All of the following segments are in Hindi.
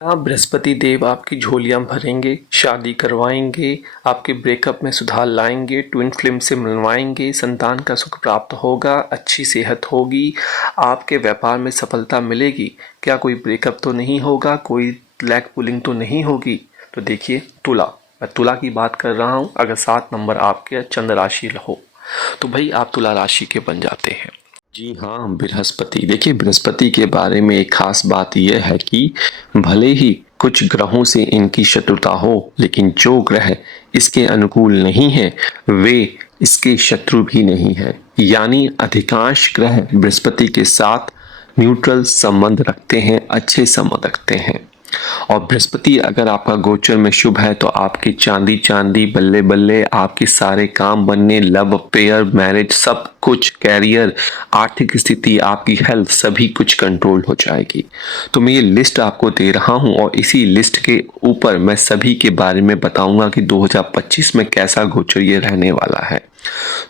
हाँ, बृहस्पति देव आपकी झोलियाँ भरेंगे, शादी करवाएंगे, आपके ब्रेकअप में सुधार लाएंगे, ट्विन फ्लेम से मिलवाएंगे, संतान का सुख प्राप्त होगा, अच्छी सेहत होगी, आपके व्यापार में सफलता मिलेगी। क्या कोई ब्रेकअप तो नहीं होगा, कोई लैग पुलिंग तो नहीं होगी। तो देखिए तुला, मैं तुला की बात कर रहा हूँ। अगर 7 नंबर आपके चंद्र राशि हो तो भाई आप तुला राशि के बन जाते हैं। जी हाँ, बृहस्पति। देखिए, बृहस्पति के बारे में एक खास बात यह है कि भले ही कुछ ग्रहों से इनकी शत्रुता हो, लेकिन जो ग्रह इसके अनुकूल नहीं है वे इसके शत्रु भी नहीं है। यानी अधिकांश ग्रह बृहस्पति के साथ न्यूट्रल संबंध रखते हैं, अच्छे संबंध रखते हैं। और बृहस्पति अगर आपका गोचर में शुभ है तो आपकी चांदी चांदी बल्ले बल्ले, आपके सारे काम बनने, लव अफेयर, मैरिज, सब कुछ, कैरियर, आर्थिक स्थिति, आपकी हेल्थ, सभी कुछ कंट्रोल हो जाएगी। तो मैं ये लिस्ट आपको दे रहा हूँ और इसी लिस्ट के ऊपर मैं सभी के बारे में बताऊंगा कि 2025 में कैसा गोचर ये रहने वाला है।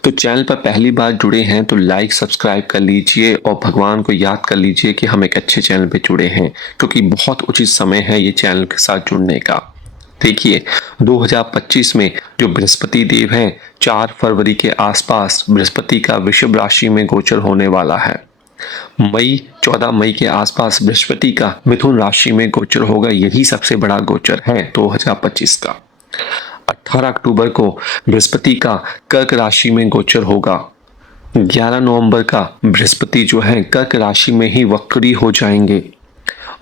तो चैनल पर पहली बार जुड़े हैं तो लाइक सब्सक्राइब कर लीजिए और भगवान को याद कर लीजिए कि हम एक अच्छे चैनल पे जुड़े हैं, क्योंकि बहुत उचित समय है ये चैनल के साथ जुड़ने का। देखिए, 2025 में जो बृहस्पति देव हैं 4 फरवरी के आसपास बृहस्पति का वृषभ राशि में गोचर होने वाला है। 14 मई के आसपास बृहस्पति का मिथुन राशि में गोचर होगा। यही सबसे बड़ा गोचर है 2025 का। 18 अक्टूबर को बृहस्पति का कर्क राशि में गोचर होगा। 11 नवंबर का बृहस्पति जो है कर्क राशि में ही वक्री हो जाएंगे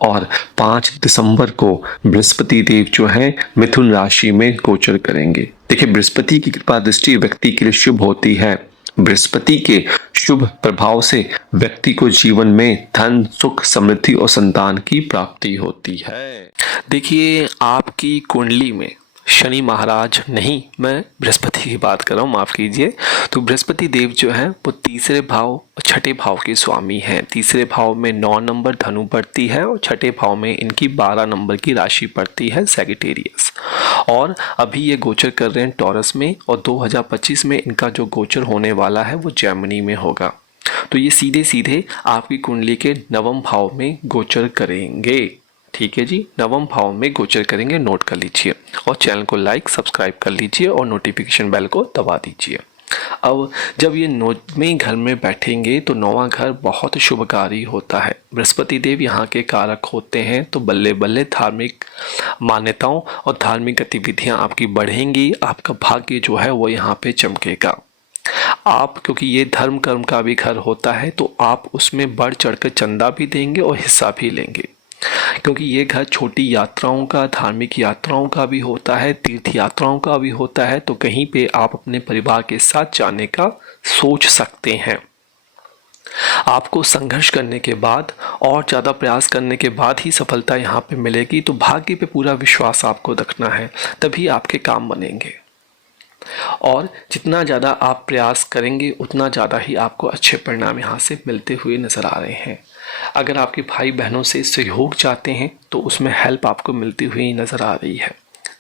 और 5 दिसंबर को बृहस्पति देव जो है मिथुन राशि में गोचर करेंगे। देखिए, बृहस्पति की कृपा दृष्टि व्यक्ति के लिए शुभ होती है। बृहस्पति के शुभ प्रभाव से व्यक्ति को जीवन में धन, सुख, समृद्धि और संतान की प्राप्ति होती है। देखिए, आपकी कुंडली में शनि महाराज नहीं, मैं बृहस्पति की बात कर रहा हूँ, माफ़ कीजिए। तो बृहस्पति देव जो हैं वो तीसरे भाव और छठे भाव के स्वामी हैं। तीसरे भाव में 9 नंबर धनु पड़ती है और छठे भाव में इनकी 12 नंबर की राशि पड़ती है सैगिटेरियस। और अभी ये गोचर कर रहे हैं टॉरस में और 2025 में इनका जो गोचर होने वाला है वो जेमिनी में होगा। तो ये सीधे सीधे आपकी कुंडली के नवम भाव में गोचर करेंगे। ठीक है जी, नवम भाव में गोचर करेंगे, नोट कर लीजिए। और चैनल को लाइक सब्सक्राइब कर लीजिए और नोटिफिकेशन बेल को दबा दीजिए। अब जब ये 9वें घर में बैठेंगे तो 9वां घर बहुत शुभकारी होता है। बृहस्पति देव यहाँ के कारक होते हैं, तो बल्ले बल्ले धार्मिक मान्यताओं और धार्मिक गतिविधियाँ आपकी बढ़ेंगी। आपका भाग्य जो है वो यहाँ पे चमकेगा। आप, क्योंकि ये धर्म कर्म का भी घर होता है, तो आप उसमें बढ़ चढ़कर चंदा भी देंगे और हिस्सा भी लेंगे, क्योंकि ये घर छोटी यात्राओं का, धार्मिक यात्राओं का भी होता है, तीर्थ यात्राओं का भी होता है। तो कहीं पे आप अपने परिवार के साथ जाने का सोच सकते हैं। आपको संघर्ष करने के बाद और ज़्यादा प्रयास करने के बाद ही सफलता यहाँ पे मिलेगी। तो भाग्य पे पूरा विश्वास आपको रखना है, तभी आपके काम बनेंगे। और जितना ज़्यादा आप प्रयास करेंगे उतना ज़्यादा ही आपको अच्छे परिणाम यहाँ से मिलते हुए नज़र आ रहे हैं। अगर आपके भाई बहनों से सहयोग चाहते हैं तो उसमें हेल्प आपको मिलती हुई नज़र आ रही है।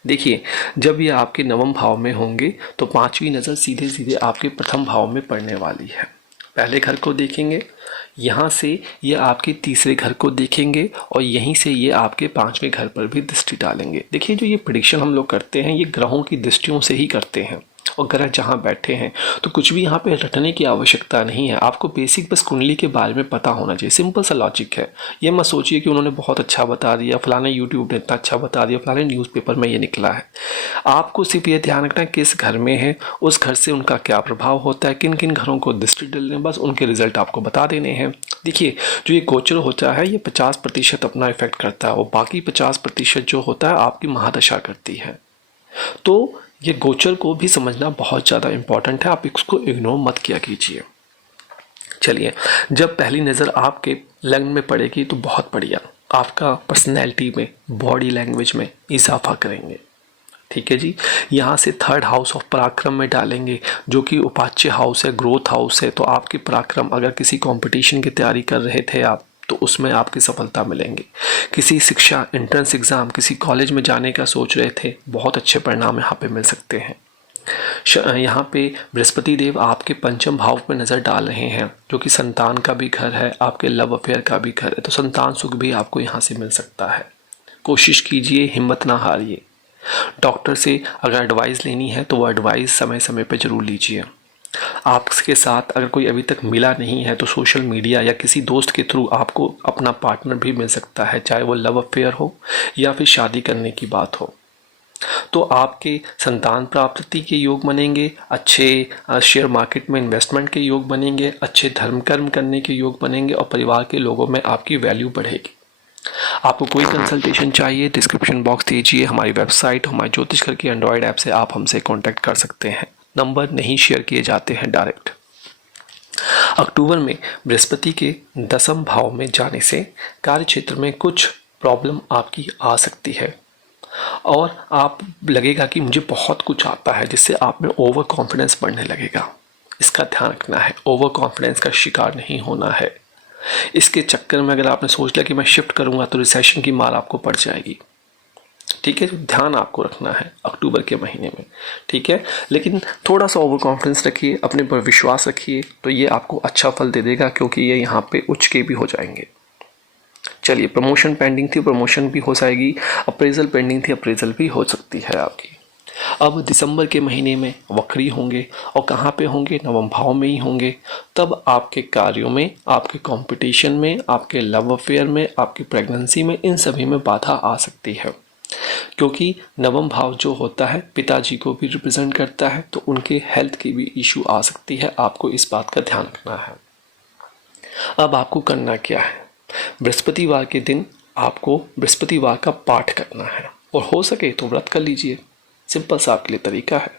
देखिए, जब ये आपके नवम भाव में होंगे तो 5वीं नज़र सीधे सीधे आपके प्रथम भाव में पड़ने वाली है। पहले घर को देखेंगे, यहाँ से ये आपके तीसरे घर को देखेंगे और यहीं से ये आपके 5वें घर पर भी दृष्टि डालेंगे। देखिए, जो ये प्रेडिक्शन हम लोग करते हैं ये ग्रहों की दृष्टियों से ही करते हैं और ग्रह जहाँ बैठे हैं तो कुछ भी यहाँ पे रटने की आवश्यकता नहीं है। आपको बेसिक बस कुंडली के बारे में पता होना चाहिए, सिंपल सा लॉजिक है। ये मत सोचिए कि उन्होंने बहुत अच्छा बता दिया, फलाने यूट्यूब ने इतना अच्छा बता दिया, फलाने न्यूज़पेपर में ये निकला है। आपको सिर्फ ये ध्यान रखना है किस घर में है, उस घर से उनका क्या प्रभाव होता है, किन किन घरों को दृष्टि डालने, बस उनके रिजल्ट आपको बता देने हैं। देखिए, जो ये गोचर होता है ये 50% अपना इफेक्ट करता है और बाकी 50% जो होता है आपकी महादशा करती है। तो ये गोचर को भी समझना बहुत ज़्यादा इम्पॉर्टेंट है, आप इसको इग्नोर मत किया कीजिए। चलिए, जब पहली नज़र आपके लग्न में पड़ेगी तो बहुत बढ़िया, आपका पर्सनैलिटी में, बॉडी लैंग्वेज में इजाफा करेंगे। ठीक है जी, यहाँ से 3rd हाउस ऑफ पराक्रम में डालेंगे, जो कि उपाच्य हाउस है, ग्रोथ हाउस है। तो आपके पराक्रम, अगर किसी कंपटीशन की तैयारी कर रहे थे आप तो उसमें आपकी सफलता मिलेंगे। किसी शिक्षा, एंट्रेंस एग्ज़ाम, किसी कॉलेज में जाने का सोच रहे थे, बहुत अच्छे परिणाम यहाँ पे मिल सकते हैं। यहाँ पे बृहस्पति देव आपके 5म भाव में नज़र डाल रहे हैं, जो कि संतान का भी घर है, आपके लव अफेयर का भी घर है। तो संतान सुख भी आपको यहाँ से मिल सकता है। कोशिश कीजिए, हिम्मत ना हारिए। डॉक्टर से अगर एडवाइस लेनी है तो वो एडवाइस समय समय पर ज़रूर लीजिए। आपके साथ अगर कोई अभी तक मिला नहीं है तो सोशल मीडिया या किसी दोस्त के थ्रू आपको अपना पार्टनर भी मिल सकता है, चाहे वो लव अफेयर हो या फिर शादी करने की बात हो। तो आपके संतान प्राप्ति के योग बनेंगे, अच्छे शेयर मार्केट में इन्वेस्टमेंट के योग बनेंगे, अच्छे धर्म कर्म करने के योग बनेंगे और परिवार के लोगों में आपकी वैल्यू बढ़ेगी। आपको कोई कंसल्टेशन चाहिए, डिस्क्रिप्शन बॉक्स दीजिए, हमारी वेबसाइट हमारे ज्योतिष घर की एंड्रॉयड ऐप से आप हमसे कांटेक्ट कर सकते हैं। नंबर नहीं शेयर किए जाते हैं डायरेक्ट। अक्टूबर में बृहस्पति के 10वें भाव में जाने से कार्य क्षेत्र में कुछ प्रॉब्लम आपकी आ सकती है और आप लगेगा कि मुझे बहुत कुछ आता है, जिससे आप में ओवर कॉन्फिडेंस बढ़ने लगेगा। इसका ध्यान रखना है, ओवर कॉन्फिडेंस का शिकार नहीं होना है। इसके चक्कर में अगर आपने सोच लिया कि मैं शिफ्ट करूंगा तो रिसेशन की मार आपको पड़ जाएगी। ठीक है, तो ध्यान आपको रखना है अक्टूबर के महीने में। ठीक है, लेकिन थोड़ा सा ओवर कॉन्फिडेंस रखिए, अपने पर विश्वास रखिए, तो ये आपको अच्छा फल दे देगा, क्योंकि ये यहाँ पे उच्च के भी हो जाएंगे। चलिए, प्रमोशन पेंडिंग थी, प्रमोशन भी हो जाएगी। अप्रेजल पेंडिंग थी, अप्रेजल भी हो सकती है आपकी। अब दिसंबर के महीने में वक्री होंगे और कहाँ पे होंगे, नवम भाव में ही होंगे। तब आपके कार्यों में, आपके कंपटीशन में, आपके लव अफेयर में, आपकी प्रेगनेंसी में, इन सभी में बाधा आ सकती है, क्योंकि नवम भाव जो होता है पिताजी को भी रिप्रेजेंट करता है, तो उनके हेल्थ की भी इशू आ सकती है। आपको इस बात का ध्यान रखना है। अब आपको करना क्या है, बृहस्पतिवार के दिन आपको बृहस्पतिवार का पाठ करना है और हो सके तो व्रत कर लीजिए। सिंपल सा आपके लिए तरीका है।